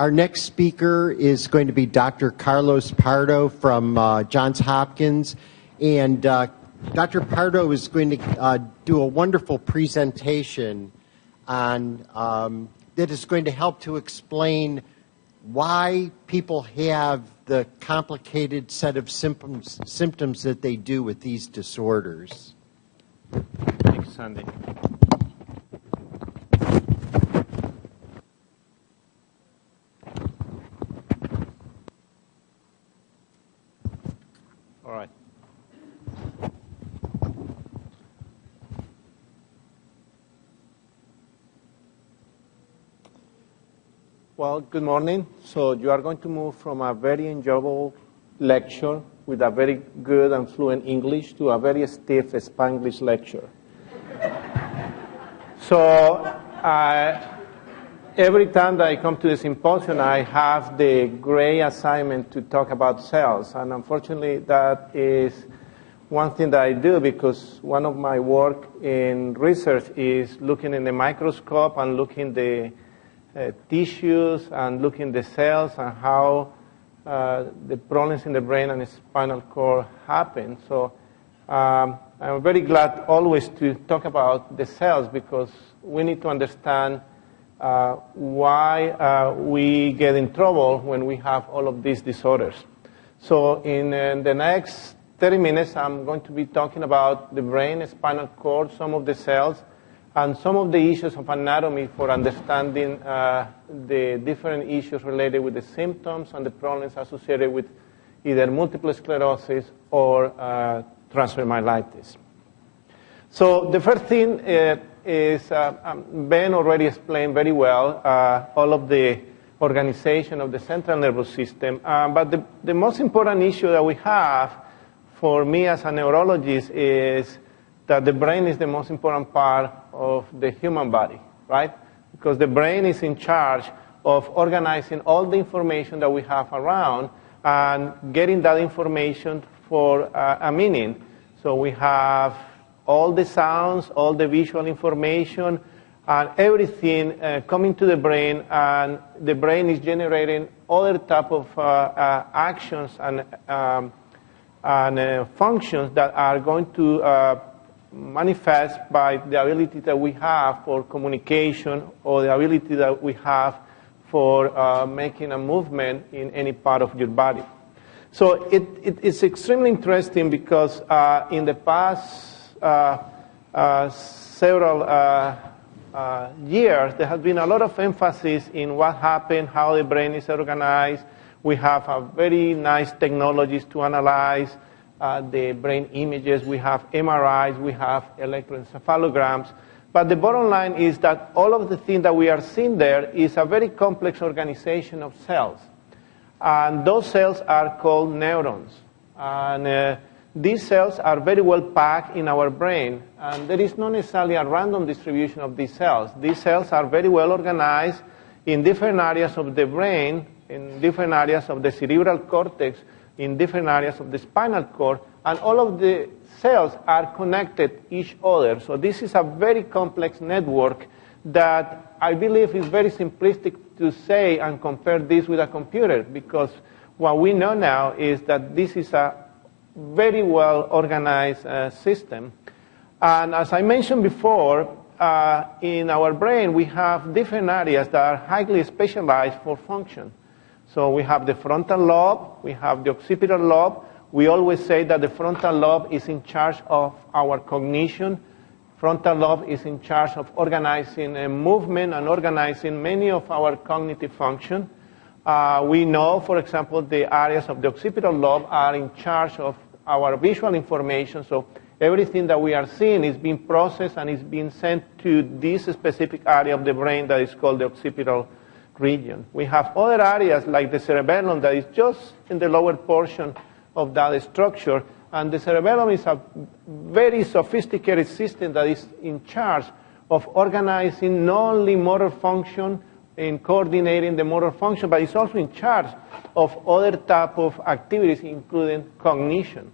Our next speaker is going to be Dr. Carlos Pardo from Johns Hopkins. And Dr. Pardo is going to do a wonderful presentation on, that is going to help to explain why people have the complicated set of symptoms that they do with these disorders. Thanks, Sandy. All right. Well, good morning. So you are going to move from a very enjoyable lecture with a very good and fluent English to a very stiff Spanglish lecture. So every time that I come to the symposium, I have the great assignment to talk about cells. And unfortunately, that is one thing that I do because one of my work in research is looking in the microscope and looking the tissues and looking the cells and how the problems in the brain and the spinal cord happen. So I'm very glad always to talk about the cells because we need to understand why we get in trouble when we have all of these disorders. So in the next 30 minutes, I'm going to be talking about the brain, spinal cord, some of the cells, and some of the issues of anatomy for understanding the different issues related with the symptoms and the problems associated with either multiple sclerosis or transverse myelitis. So the first thing is Ben already explained very well all of the organization of the central nervous system. But the most important issue that we have for me as a neurologist is that the brain is the most important part of the human body, right? Because the brain is in charge of organizing all the information that we have around and getting that information for a meaning. So we have all the sounds, all the visual information, and everything coming to the brain, and the brain is generating other type of actions and functions that are going to manifest by the ability that we have for communication or the ability that we have for making a movement in any part of your body. So it's extremely interesting because in the past several years, there has been a lot of emphasis in what happened, how the brain is organized. We have very nice technologies to analyze the brain images. We have MRIs, we have electroencephalograms. But the bottom line is that all of the things that we are seeing there is a very complex organization of cells. And those cells are called neurons. And these cells are very well packed in our brain. And there is not necessarily a random distribution of these cells. These cells are very well organized in different areas of the brain, in different areas of the cerebral cortex, in different areas of the spinal cord, and all of the cells are connected each other. So this is a very complex network that I believe is very simplistic to say and compare this with a computer, because what we know now is that this is a very well organized system. And as I mentioned before, in our brain we have different areas that are highly specialized for function. So we have the frontal lobe, we have the occipital lobe. We always say that the frontal lobe is in charge of our cognition. Frontal lobe is in charge of organizing movement and organizing many of our cognitive function. We know, for example, the areas of the occipital lobe are in charge of our visual information. So everything that we are seeing is being processed and is being sent to this specific area of the brain that is called the occipital region. We have other areas like the cerebellum that is just in the lower portion of that structure, and the cerebellum is a very sophisticated system that is in charge of organizing not only motor function, in coordinating the motor function, but it's also in charge of other type of activities, including cognition.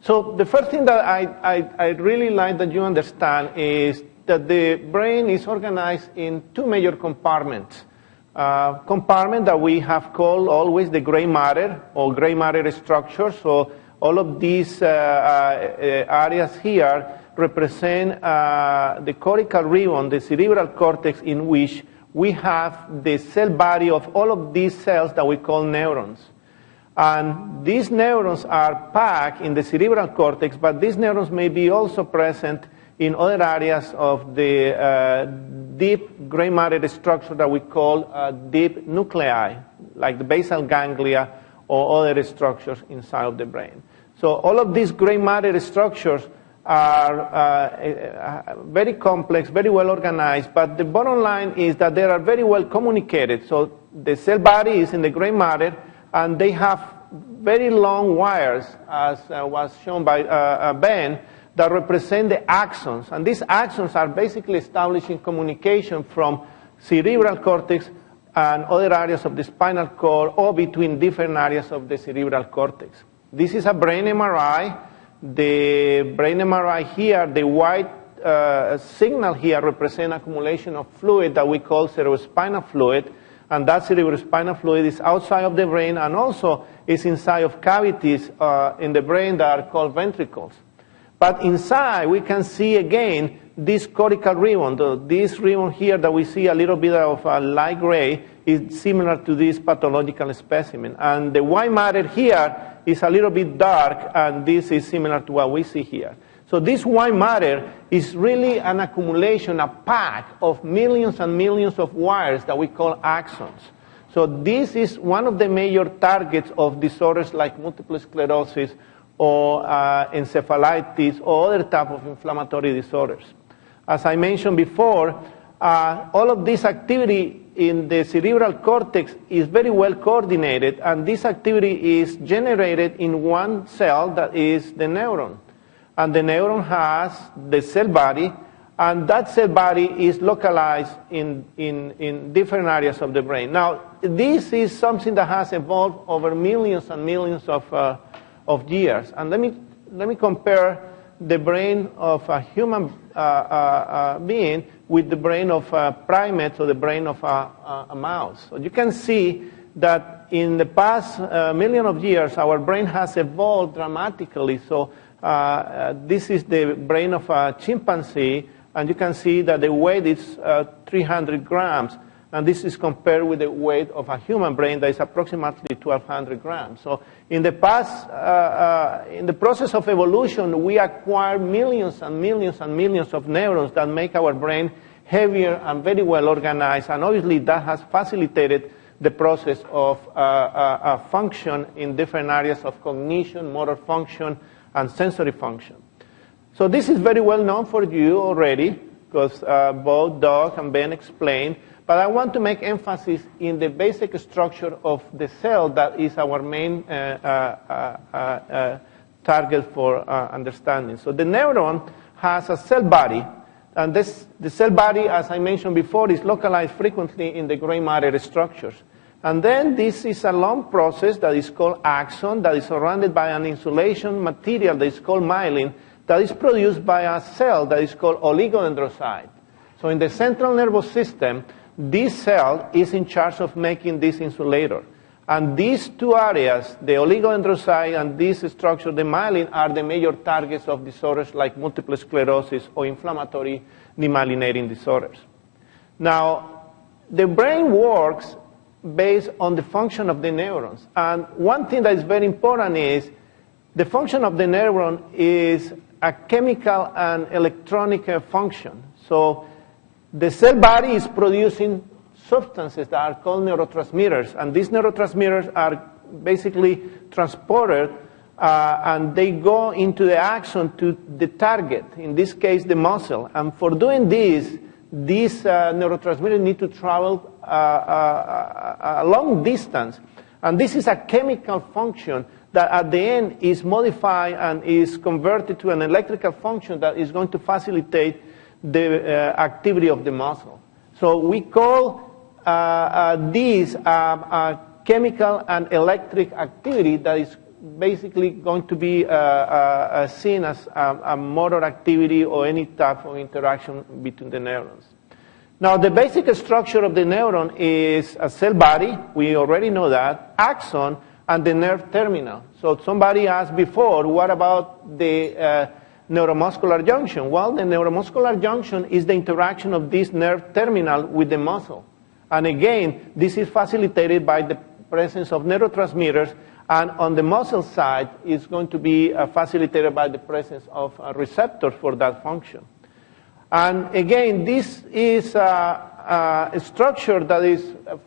So the first thing that I really like that you understand is that the brain is organized in two major compartments. compartment that we have called always the gray matter or gray matter structure. So all of these areas here represent the cortical ribbon, the cerebral cortex, in which we have the cell body of all of these cells that we call neurons. And these neurons are packed in the cerebral cortex, but these neurons may be also present in other areas of the deep gray matter structure that we call deep nuclei, like the basal ganglia or other structures inside of the brain. So all of these gray matter structures are very complex, very well organized, but the bottom line is that they are very well communicated. So the cell body is in the gray matter, and they have very long wires, as was shown by Ben, that represent the axons. And these axons are basically establishing communication from cerebral cortex and other areas of the spinal cord, or between different areas of the cerebral cortex. This is a brain MRI. The brain MRI here, the white signal here represents accumulation of fluid that we call cerebrospinal fluid. And that cerebrospinal fluid is outside of the brain and also is inside of cavities in the brain that are called ventricles. But inside, we can see again this cortical ribbon. This ribbon here that we see a little bit of a light gray is similar to this pathological specimen. And the white matter here is a little bit dark, and this is similar to what we see here. So this white matter is really an accumulation, a pack of millions and millions of wires that we call axons. So this is one of the major targets of disorders like multiple sclerosis or encephalitis or other type of inflammatory disorders. As I mentioned before, all of this activity in the cerebral cortex is very well coordinated, and this activity is generated in one cell that is the neuron. And the neuron has the cell body, and that cell body is localized in different areas of the brain. Now, this is something that has evolved over millions and millions of years. And let me compare the brain of a human being with the brain of a primate or the brain of a mouse. So you can see that in the past million of years, our brain has evolved dramatically. So this is the brain of a chimpanzee, and you can see that the weight is 300 grams, and this is compared with the weight of a human brain that is approximately 1,200 grams. So in the past, in the process of evolution, we acquire millions and millions and millions of neurons that make our brain heavier and very well organized, and obviously that has facilitated the process of function in different areas of cognition, motor function, and sensory function. So this is very well known for you already, because both Doug and Ben explained, but I want to make emphasis in the basic structure of the cell that is our main target for understanding. So the neuron has a cell body, and the cell body, as I mentioned before, is localized frequently in the gray matter structures. And then this is a long process that is called axon, that is surrounded by an insulation material that is called myelin, that is produced by a cell that is called oligodendrocyte. So in the central nervous system, this cell is in charge of making this insulator. And these two areas, the oligodendrocyte and this structure, the myelin, are the major targets of disorders like multiple sclerosis or inflammatory demyelinating disorders. Now, the brain works based on the function of the neurons. And one thing that is very important is the function of the neuron is a chemical and electronic function. So the cell body is producing substances that are called neurotransmitters, and these neurotransmitters are basically transported and they go into the axon to the target, in this case the muscle. And for doing this, these neurotransmitters need to travel a long distance. And this is a chemical function that at the end is modified and is converted to an electrical function that is going to facilitate the activity of the muscle. So we call this a chemical and electric activity that is basically going to be seen as a motor activity or any type of interaction between the neurons. Now, the basic structure of the neuron is a cell body. We already know that. Axon and the nerve terminal. So somebody asked before, what about the neuromuscular junction? Well, the neuromuscular junction is the interaction of this nerve terminal with the muscle. And again, this is facilitated by the presence of neurotransmitters, and on the muscle side, it's going to be facilitated by the presence of receptors for that function. And again, this is a structure that is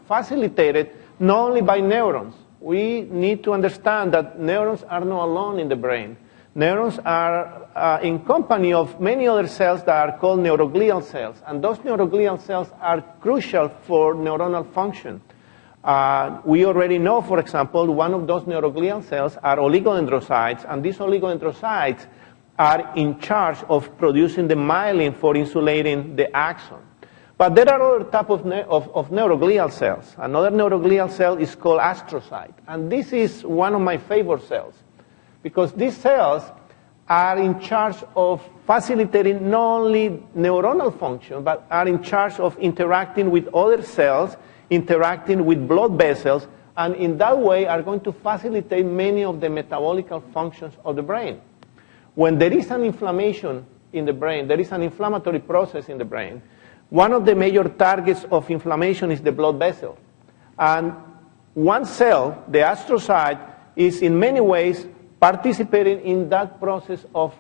facilitated not only by neurons. We need to understand that neurons are not alone in the brain. Neurons are in company of many other cells that are called neuroglial cells. And those neuroglial cells are crucial for neuronal function. We already know, for example, one of those neuroglial cells are oligodendrocytes, and these oligodendrocytes are in charge of producing the myelin for insulating the axon. But there are other types of neuroglial cells. Another neuroglial cell is called astrocyte, and this is one of my favorite cells, because these cells are in charge of facilitating not only neuronal function, but are in charge of interacting with other cells, interacting with blood vessels, and in that way are going to facilitate many of the metabolic functions of the brain. When there is an inflammation in the brain, there is an inflammatory process in the brain, one of the major targets of inflammation is the blood vessel. And one cell, the astrocyte, is in many ways participating in that process of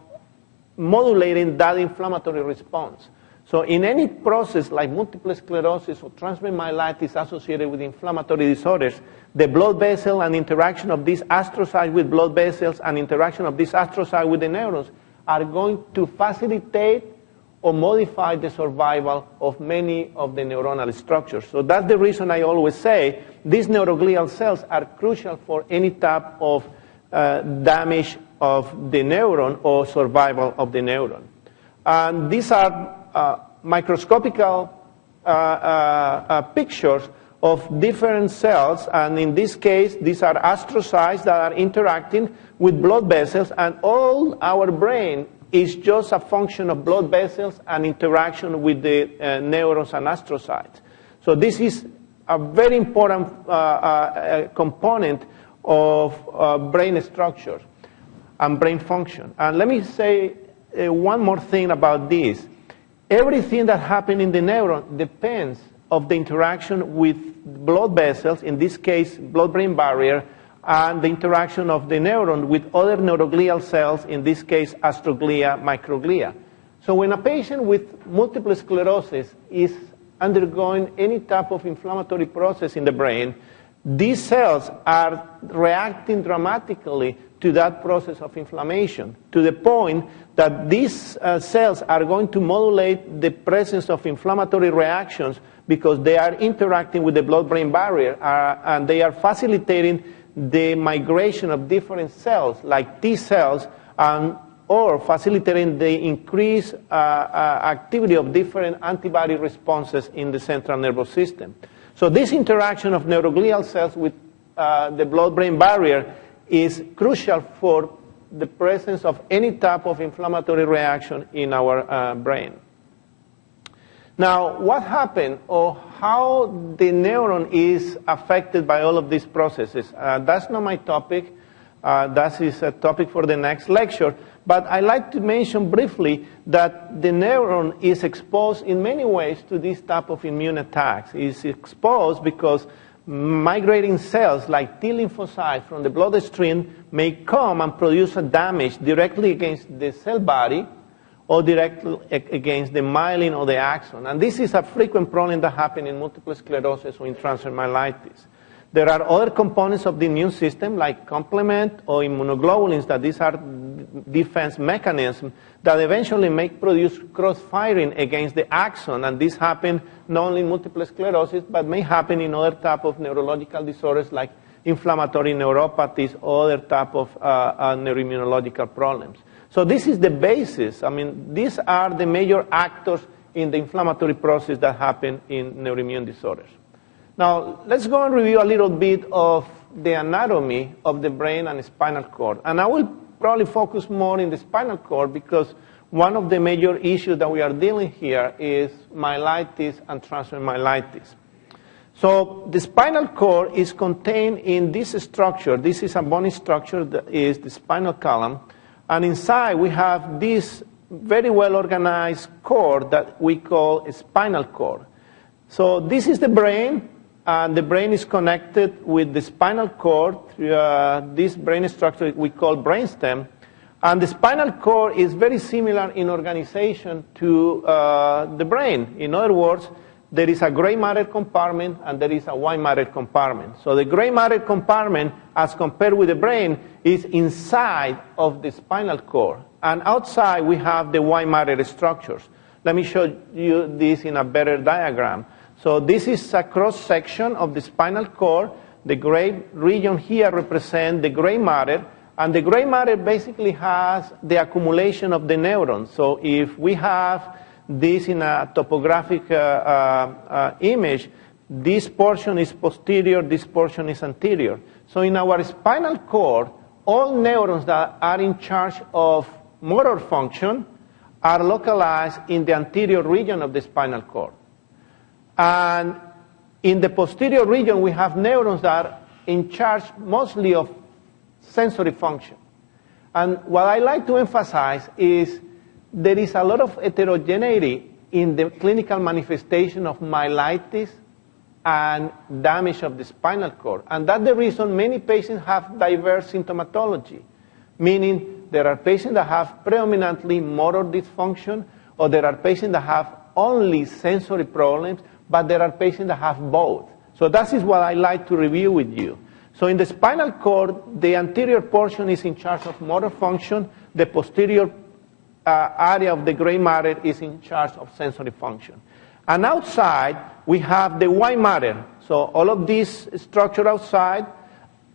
modulating that inflammatory response. So in any process like multiple sclerosis or transverse myelitis associated with inflammatory disorders, the blood vessel and interaction of this astrocyte with blood vessels and interaction of this astrocyte with the neurons are going to facilitate or modify the survival of many of the neuronal structures. So that's the reason I always say these neuroglial cells are crucial for any type of damage of the neuron or survival of the neuron. And these are microscopical pictures of different cells, and in this case, these are astrocytes that are interacting with blood vessels, and all our brain is just a function of blood vessels and interaction with the neurons and astrocytes. So this is a very important component of brain structure and brain function. And let me say one more thing about this. Everything that happens in the neuron depends on the interaction with blood vessels, in this case, blood-brain barrier, and the interaction of the neuron with other neuroglial cells, in this case, astroglia, microglia. So when a patient with multiple sclerosis is undergoing any type of inflammatory process in the brain, these cells are reacting dramatically to that process of inflammation, to the point that these cells are going to modulate the presence of inflammatory reactions because they are interacting with the blood-brain barrier and they are facilitating the migration of different cells, like T cells, or facilitating the increased activity of different antibody responses in the central nervous system. So this interaction of neuroglial cells with the blood-brain barrier is crucial for the presence of any type of inflammatory reaction in our brain. Now, what happened or how the neuron is affected by all of these processes? That's not my topic. That is a topic for the next lecture. But I'd like to mention briefly that the neuron is exposed in many ways to this type of immune attacks. It's exposed because migrating cells like T lymphocytes from the bloodstream may come and produce a damage directly against the cell body or directly against the myelin or the axon. And this is a frequent problem that happens in multiple sclerosis or in transverse myelitis. There are other components of the immune system like complement or immunoglobulins, that these are defense mechanisms that eventually may produce cross-firing against the axon, and this happens not only in multiple sclerosis, but may happen in other type of neurological disorders like inflammatory neuropathies or other type of neuroimmunological problems. So this is the basis. I mean, these are the major actors in the inflammatory process that happen in neuroimmune disorders. Now, let's go and review a little bit of the anatomy of the brain and spinal cord. And I will probably focus more in the spinal cord because one of the major issues that we are dealing here is myelitis and transverse myelitis. So the spinal cord is contained in this structure. This is a bony structure that is the spinal column. And inside we have this very well organized cord that we call a spinal cord. So this is the brain, and the brain is connected with the spinal cord through this brain structure we call brainstem. And the spinal cord is very similar in organization to the brain. In other words, there is a gray matter compartment and there is a white matter compartment. So the gray matter compartment, as compared with the brain, is inside of the spinal cord. And outside, we have the white matter structures. Let me show you this in a better diagram. So this is a cross-section of the spinal cord. The gray region here represents the gray matter. And the gray matter basically has the accumulation of the neurons. So if we have this in a topographic image, this portion is posterior, this portion is anterior. So in our spinal cord, all neurons that are in charge of motor function are localized in the anterior region of the spinal cord. And in the posterior region, we have neurons that are in charge mostly of sensory function. And what I like to emphasize is there is a lot of heterogeneity in the clinical manifestation of myelitis and damage of the spinal cord. And that's the reason many patients have diverse symptomatology, meaning there are patients that have predominantly motor dysfunction, or there are patients that have only sensory problems, but there are patients that have both. So that is what I like to review with you. So in the spinal cord, the anterior portion is in charge of motor function. The posterior area of the gray matter is in charge of sensory function. And outside, we have the white matter. So all of this structure outside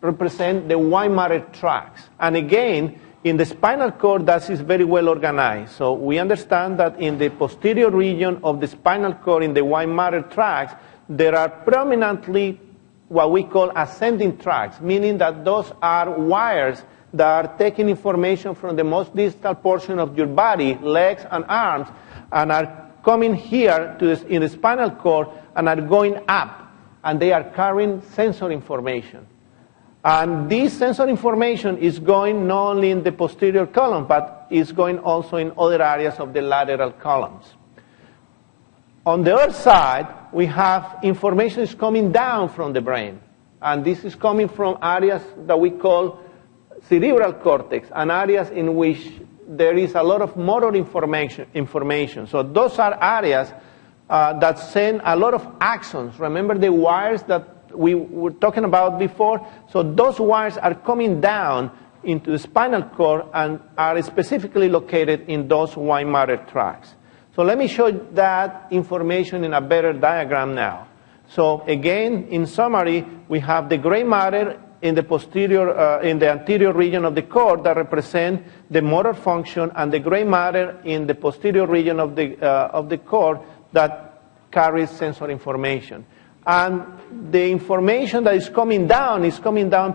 represent the white matter tracts. And again, in the spinal cord, that is very well organized. So we understand that in the posterior region of the spinal cord, in the white matter tracts, there are prominently what we call ascending tracts, meaning that those are wires that are taking information from the most distal portion of your body, legs and arms, and are coming here to in the spinal cord and are going up, and they are carrying sensory information. And this sensory information is going not only in the posterior column, but is going also in other areas of the lateral columns. On the other side, we have information is coming down from the brain. And this is coming from areas that we call cerebral cortex, and areas in which there is a lot of motor information. So those are areas that send a lot of axons. Remember the wires that we were talking about before? So those wires are coming down into the spinal cord and are specifically located in those white matter tracts. So let me show that information in a better diagram now. So again, in summary, we have the gray matter in the posterior, in the anterior region of the cord that represent the motor function, and the gray matter in the posterior region of the cord that carries sensory information. And the information that is coming down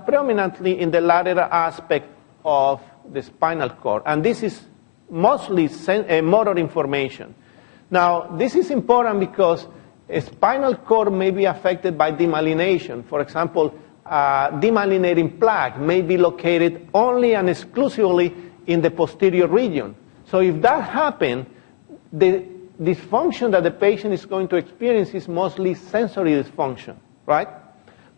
predominantly in the lateral aspect of the spinal cord. And this is mostly motor information. Now, this is important because a spinal cord may be affected by demyelination. For example, demyelinating plaque may be located only and exclusively in the posterior region. So if that happens, the dysfunction that the patient is going to experience is mostly sensory dysfunction, right?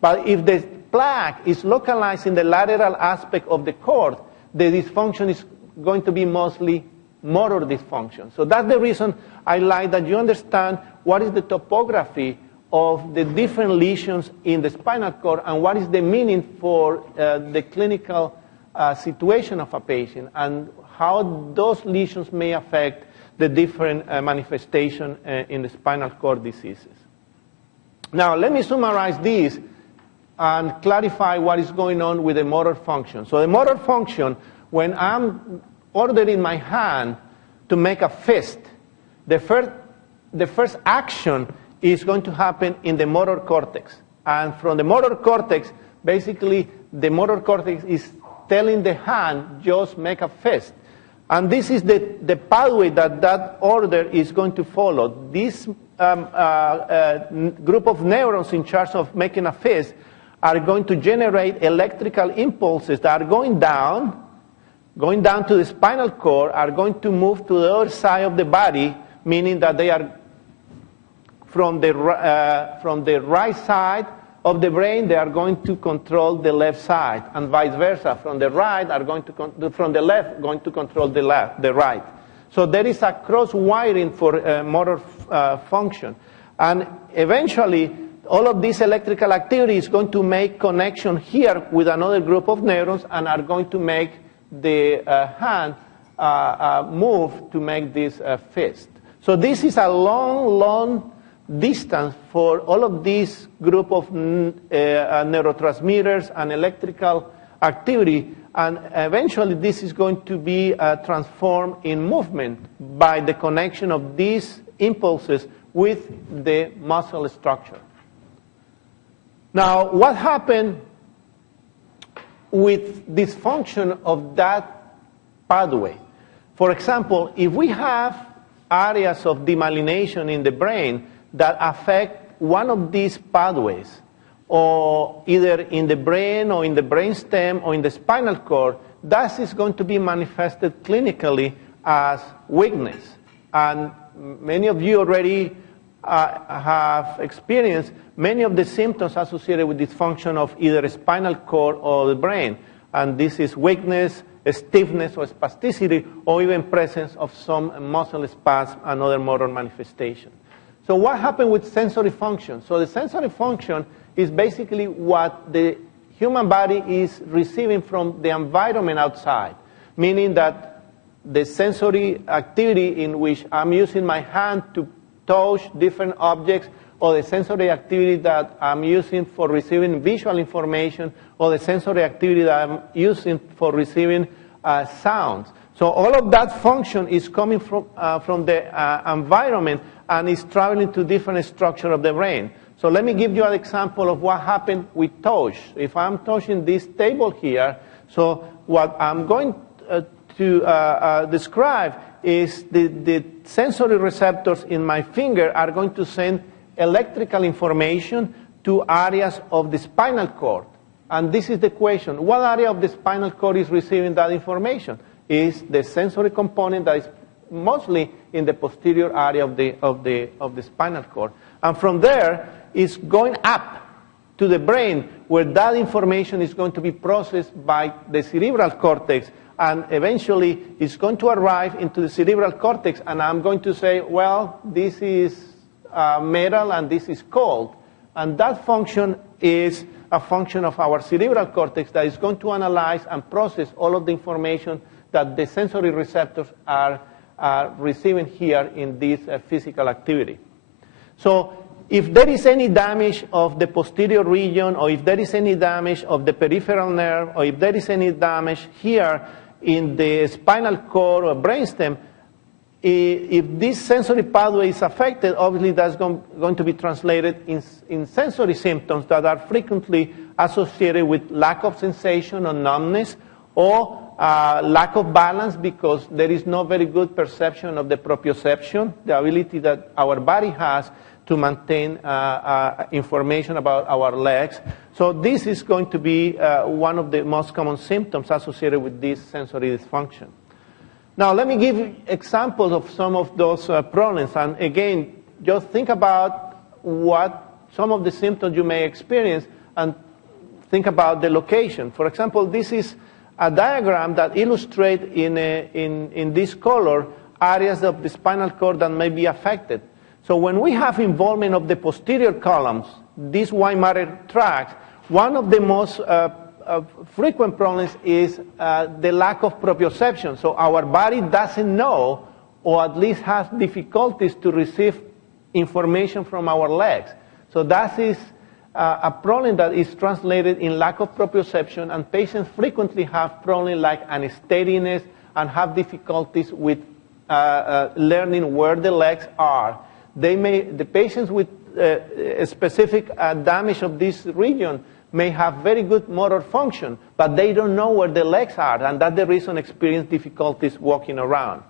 But if the plaque is localized in the lateral aspect of the cord, the dysfunction is going to be mostly motor dysfunction. So that's the reason I like that you understand what is the topography of the different lesions in the spinal cord and what is the meaning for the clinical situation of a patient and how those lesions may affect the different manifestation in the spinal cord diseases. Now, let me summarize this and clarify what is going on with the motor function. So the motor function, when I'm ordering my hand to make a fist, the first action is going to happen in the motor cortex. And from the motor cortex, basically the motor cortex is telling the hand, just make a fist. And this is the pathway that order is going to follow. This group of neurons in charge of making a fist are going to generate electrical impulses that are going down to the spinal cord, are going to move to the other side of the body, meaning that they are from the right side of the brain, they are going to control the left side, and vice versa. From the right are going to from the left going to control the right. So there is a cross wiring for motor function, and eventually all of this electrical activity is going to make connection here with another group of neurons and are going to make the hand move to make this fist. So this is a long distance for all of these group of neurotransmitters and electrical activity, and eventually this is going to be transformed in movement by the connection of these impulses with the muscle structure. Now, what happened with dysfunction of that pathway? For example, if we have areas of demyelination in the brain that affect one of these pathways, or either in the brain or in the brainstem or in the spinal cord, that is going to be manifested clinically as weakness. And many of you already have experienced many of the symptoms associated with dysfunction of either a spinal cord or the brain. And this is weakness, stiffness or spasticity, or even presence of some muscle spasm and other motor manifestation. So what happened with sensory function? So the sensory function is basically what the human body is receiving from the environment outside, meaning that the sensory activity in which I'm using my hand to touch different objects, or the sensory activity that I'm using for receiving visual information, or the sensory activity that I'm using for receiving sounds. So all of that function is coming from the environment and is traveling to different structures of the brain. So let me give you an example of what happened with touch. If I'm touching this table here, so what I'm going to describe is the sensory receptors in my finger are going to send electrical information to areas of the spinal cord. And this is the question: what area of the spinal cord is receiving that information? Is the sensory component that is mostly in the posterior area of the spinal cord. And from there, it's going up to the brain, where that information is going to be processed by the cerebral cortex, and eventually it's going to arrive into the cerebral cortex, and I'm going to say, well, this is metal and this is cold. And that function is a function of our cerebral cortex that is going to analyze and process all of the information that the sensory receptors are receiving here in this physical activity. So if there is any damage of the posterior region, or if there is any damage of the peripheral nerve, or if there is any damage here in the spinal cord or brainstem, if this sensory pathway is affected, obviously that's going to be translated in sensory symptoms that are frequently associated with lack of sensation or numbness, or lack of balance, because there is no very good perception of the proprioception, the ability that our body has to maintain information about our legs. So this is going to be one of the most common symptoms associated with this sensory dysfunction. Now, let me give you examples of some of those problems. And again, just think about what some of the symptoms you may experience and think about the location. For example, this is a diagram that illustrates in this color areas of the spinal cord that may be affected. So when we have involvement of the posterior columns, these white matter tracts, one of the most frequent problems is the lack of proprioception. So our body doesn't know, or at least has difficulties to receive information from our legs. So that is a problem that is translated in lack of proprioception, and patients frequently have problems like unsteadiness and have difficulties with learning where the legs are. The patients with specific damage of this region may have very good motor function, but they don't know where the legs are, and that's the reason experience difficulties walking around.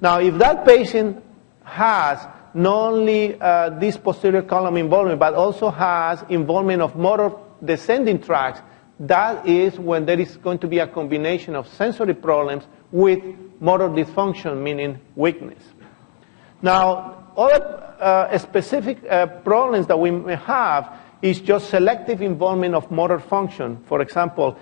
Now, if that patient has not only this posterior column involvement, but also has involvement of motor descending tracts, that is when there is going to be a combination of sensory problems with motor dysfunction, meaning weakness. Now, other specific problems that we may have is just selective involvement of motor function. For example,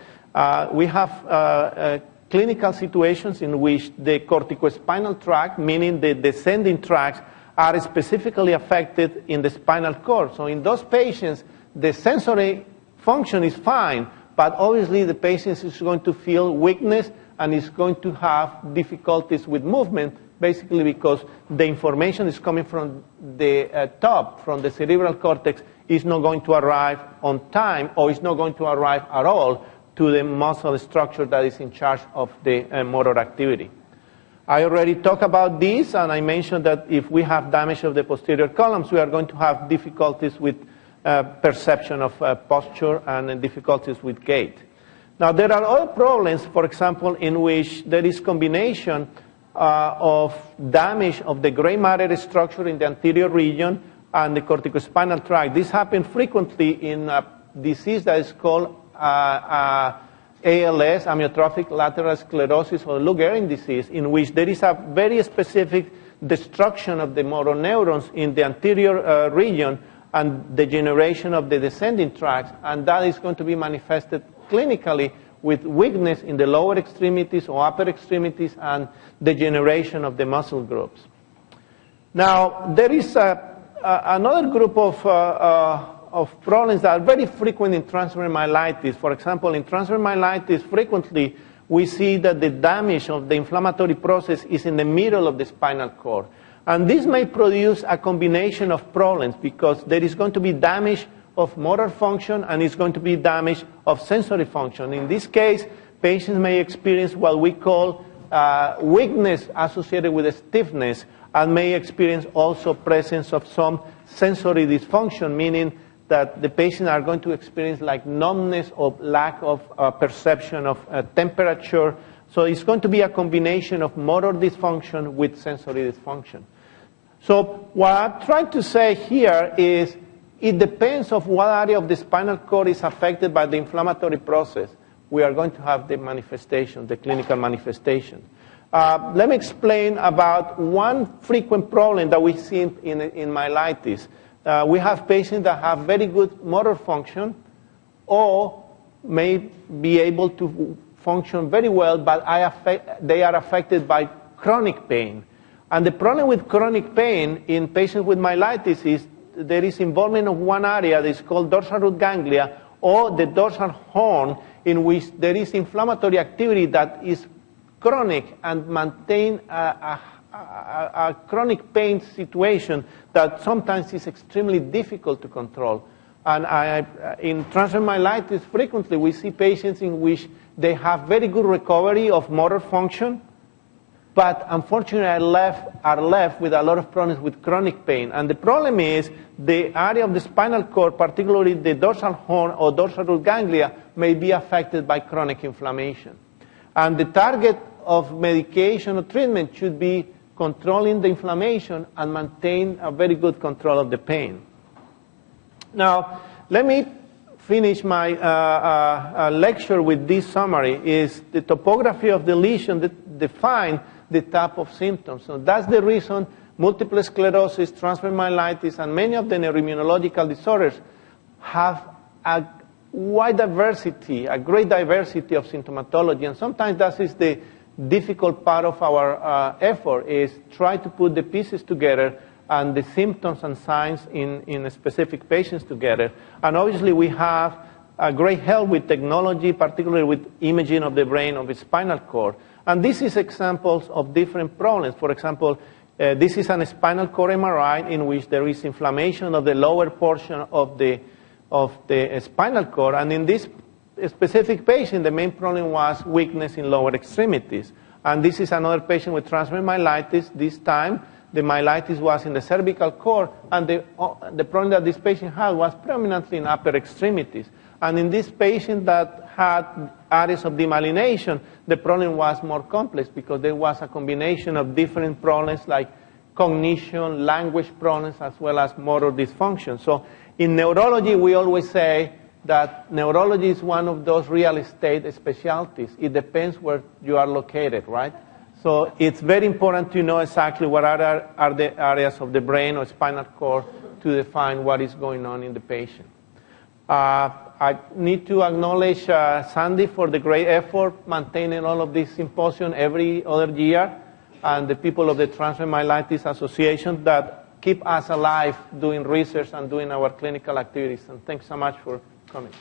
we have clinical situations in which the corticospinal tract, meaning the descending tracts, are specifically affected in the spinal cord. So in those patients, the sensory function is fine, but obviously the patient is going to feel weakness and is going to have difficulties with movement, basically because the information is coming from the top, from the cerebral cortex, is not going to arrive on time, or is not going to arrive at all to the muscle structure that is in charge of the motor activity. I already talked about this, and I mentioned that if we have damage of the posterior columns, we are going to have difficulties with perception of posture and difficulties with gait. Now, there are other problems, for example, in which there is combination of damage of the gray matter structure in the anterior region and the corticospinal tract. This happens frequently in a disease that is called ALS, amyotrophic lateral sclerosis, or Lou Gehrig disease, in which there is a very specific destruction of the motor neurons in the anterior region and degeneration of the descending tracts, and that is going to be manifested clinically with weakness in the lower extremities or upper extremities and degeneration of the muscle groups. Now, there is another group of problems that are very frequent in transverse myelitis. For example, in transverse myelitis, frequently we see that the damage of the inflammatory process is in the middle of the spinal cord. And this may produce a combination of problems because there is going to be damage of motor function and it's going to be damage of sensory function. In this case, patients may experience what we call weakness associated with stiffness, and may experience also presence of some sensory dysfunction, meaning that the patients are going to experience like numbness or lack of perception of temperature. So it's going to be a combination of motor dysfunction with sensory dysfunction. So what I'm trying to say here is it depends on what area of the spinal cord is affected by the inflammatory process. We are going to have the manifestation, the clinical manifestation. Let me explain about one frequent problem that we see in myelitis. We have patients that have very good motor function or may be able to function very well, but they are affected by chronic pain. And the problem with chronic pain in patients with myelitis is there is involvement of one area that is called dorsal root ganglia or the dorsal horn, in which there is inflammatory activity that is chronic and maintain a chronic pain situation that sometimes is extremely difficult to control. And in transverse myelitis, frequently we see patients in which they have very good recovery of motor function, but unfortunately are left with a lot of problems with chronic pain. And the problem is the area of the spinal cord, particularly the dorsal horn or dorsal root ganglia, may be affected by chronic inflammation. And the target of medication or treatment should be controlling the inflammation and maintain a very good control of the pain. Now, let me finish my lecture with this summary. Is the topography of the lesion that define the type of symptoms. So that's the reason multiple sclerosis, transverse myelitis, and many of the neuroimmunological disorders have a wide diversity, a great diversity of symptomatology. And sometimes that is the difficult part of our effort, is try to put the pieces together and the symptoms and signs in specific patients together. And obviously we have a great help with technology, particularly with imaging of the brain, of the spinal cord. And this is examples of different problems. For example, this is a spinal cord MRI in which there is inflammation of the lower portion of the spinal cord. And in this specific patient, the main problem was weakness in lower extremities. And this is another patient with transverse myelitis. This time, the myelitis was in the cervical cord, and the problem that this patient had was predominantly in upper extremities. And in this patient that had areas of demyelination, the problem was more complex because there was a combination of different problems like cognition, language problems, as well as motor dysfunction. So in neurology, we always say that neurology is one of those real estate specialties. It depends where you are located, right? So it's very important to know exactly what are the areas of the brain or spinal cord to define what is going on in the patient. I need to acknowledge Sandy for the great effort maintaining all of these symposiums every other year, and the people of the Transverse Myelitis Association that keep us alive doing research and doing our clinical activities. And thanks so much for coming.